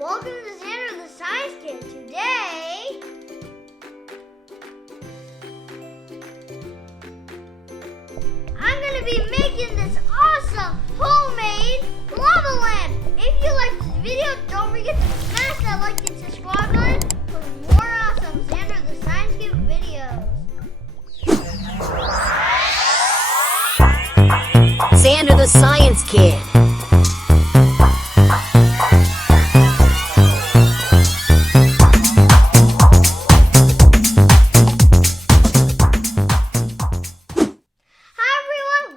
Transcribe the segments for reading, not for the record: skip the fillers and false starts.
welcome to Zander The Science Kid. Today, I'm going to be making this awesome homemade lava lamp. If you like this video, don't forget to smash that like and subscribe button for more awesome Zander The Science Kid videos. Zander the Science Kid.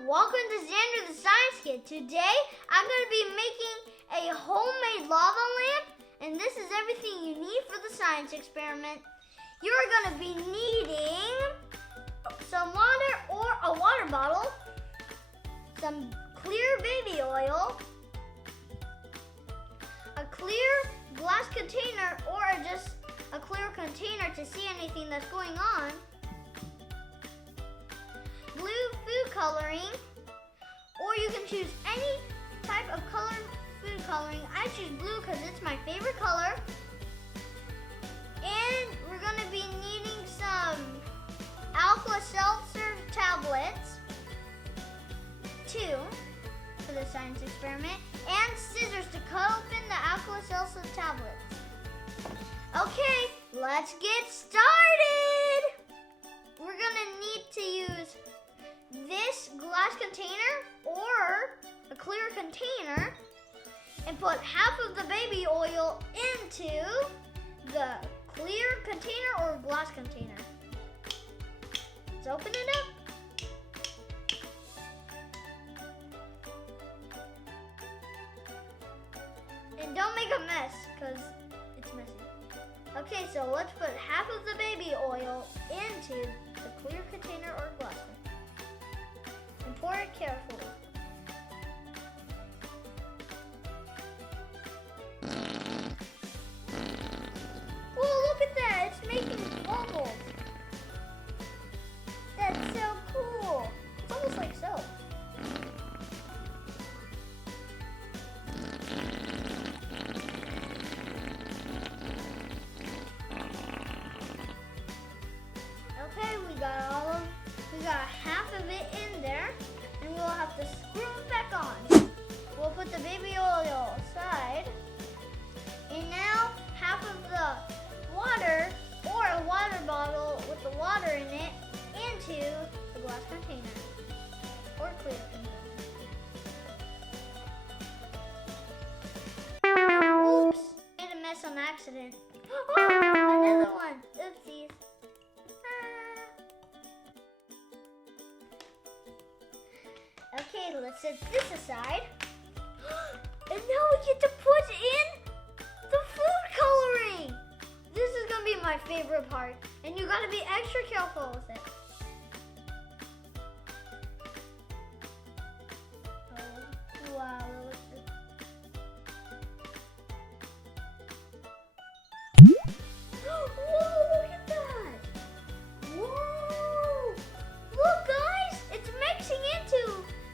Welcome to Zander The Science Kid. Today, I'm going to be making a homemade lava lamp, and this is everything you need for the science experiment. You're going to be needing some water or a water bottle, some clear baby oil, a clear glass container or just a clear container to see anything that's going on, blue food coloring, or you can choose any type of food coloring. I choose blue because it's my favorite color. And we're going to be needing some Alka-Seltzer tablets, 2 for the science experiment, and scissors to cut open the Alka-Seltzer tablets. Okay, let's get started. We're going to need to use this glass container or a clear container and put half of the baby oil into the clear container or glass container. Let's open it up. And don't make a mess because it's messy. Okay, so let's put half of the baby oil into the clear container or glass container. And pour it carefully. Whoa, look at that! It's making bubbles. That's so cool. It's almost like soap. Okay, we got half of it in there, and we'll have to screw it back on. We'll put the baby oil aside, and now half of the water or a water bottle with the water in it into the glass container or clear container. Oops, made a mess on accident. Oh, another one. Oopsies. Okay, let's set this aside. And now we get to put in the food coloring. This is going to be my favorite part. And you got to be extra careful with it. Oh, wow. Whoa, look at that. Whoa. Look, guys. It's mixing into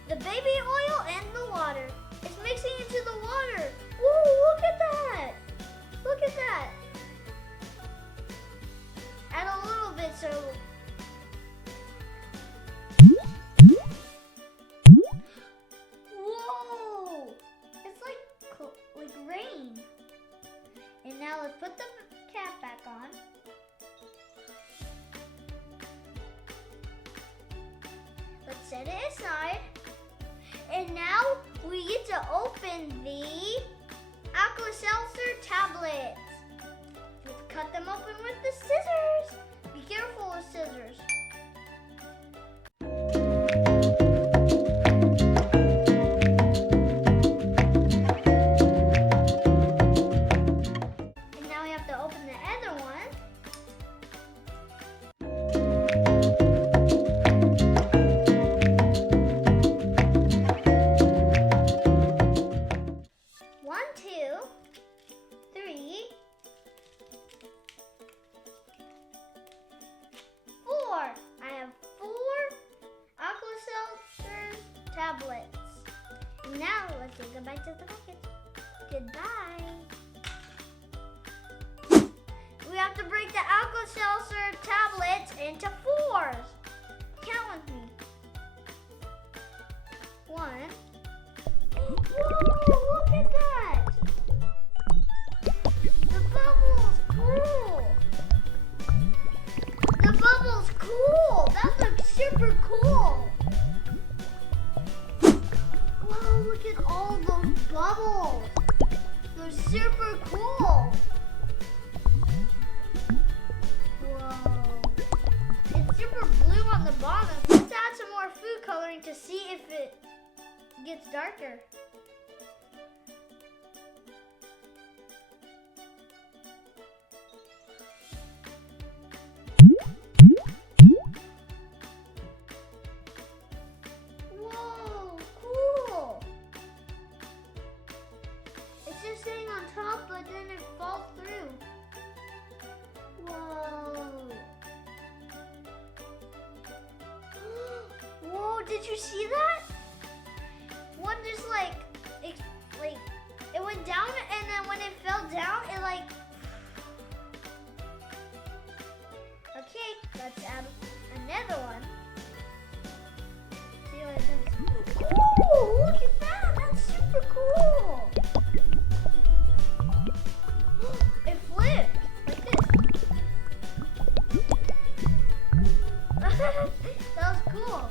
the baby oil and the water. It's mixing into the water. Whoa, look at that. Look at that. Add a little bit so. Whoa. It's like rain. And now let's put the cap back on. Let's set it aside. And now we get to open the Alka-Seltzer tablets. Let's cut them open with the scissors. Be careful with scissors. And now we have to open the other one. Tablets. Now let's say goodbye to the package. Goodbye. Alka-Seltzer tablets into 4s. Count with me. 1. Whoa, look at that. The bubble's cool. The bubble's cool. That looks super cool. Whoa, look at all those bubbles. They're super cool. Whoa. It's super blue on the bottom. Let's add some more food coloring to see if it gets darker. Whoa, cool. It's just sitting on top, but then it falls through. Whoa. Whoa, did you see that? One just it went down, and then when it fell down, it okay, let's add another one. See what it does. Ooh, look at that, that's super cool. It flipped like this. That was cool.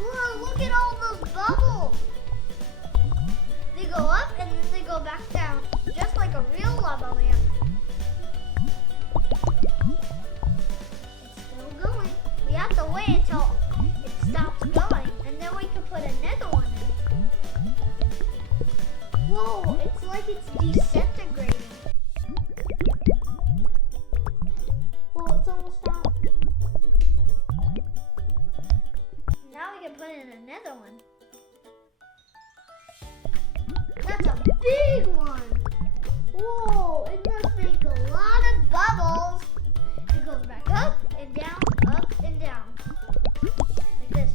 Whoa, look at all those bubbles. They go up and then they go back down, just like a real lava lamp. It's still going. We have to wait until it stops going, and then we can put another one in. Whoa, it's like it's disintegrating. Whoa, it's almost out. Now we can put in another one. That's a big one. Whoa, it must make a lot of bubbles. It goes back up and down, up and down. Like this.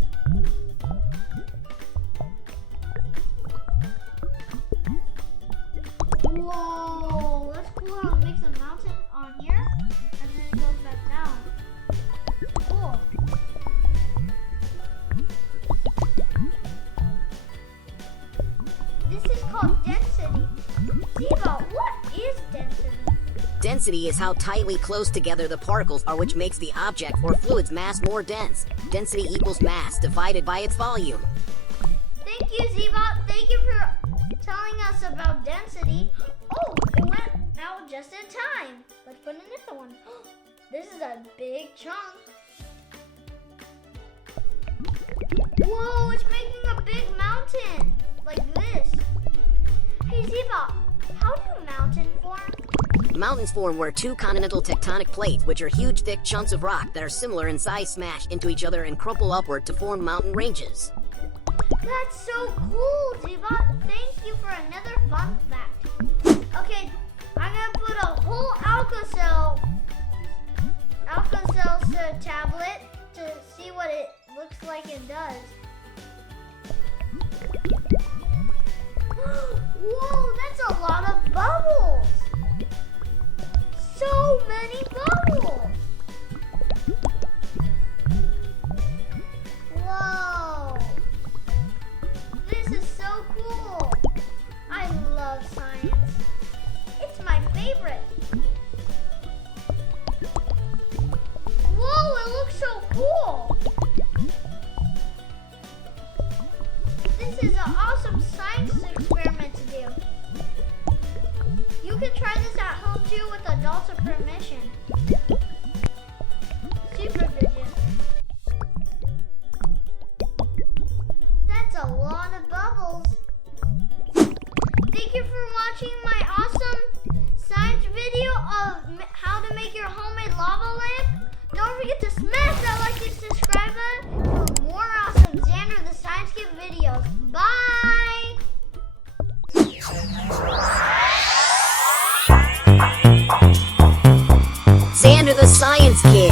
Whoa, that's cool how it makes a mountain on here and then it goes back down. Cool. This is called density. Ziva, what is density? Density is how tightly close together the particles are, which makes the object or fluid's mass more dense. Density equals mass divided by its volume. Thank you, Ziva. Thank you for telling us about density. Oh, it went out just in time. Let's put another one. This is a big chunk. Whoa, it's making a big mountain. Like this. Hey, Ziva, how do mountains form? Mountains form where two continental tectonic plates, which are huge thick chunks of rock that are similar in size, smash into each other and crumple upward to form mountain ranges. That's so cool, Ziva. Thank you for another fun fact. Okay, I'm gonna put a whole Alka-Seltzer tablet to see what it looks like and does. Whoa, that's a lot of bubbles. So many bubbles. Whoa. This is so cool. I love science. It's my favorite. Whoa, it looks so cool. This is an awesome science experiment to do. You can try this at home too with adults' permission. Supervision. That's a lot of bubbles. Thank you for watching my awesome science video of how to make your homemade lava lamp. Don't forget to smash that like and subscribe button for more awesome Zander The Science Kid videos. Bye! Zander the Science Kid.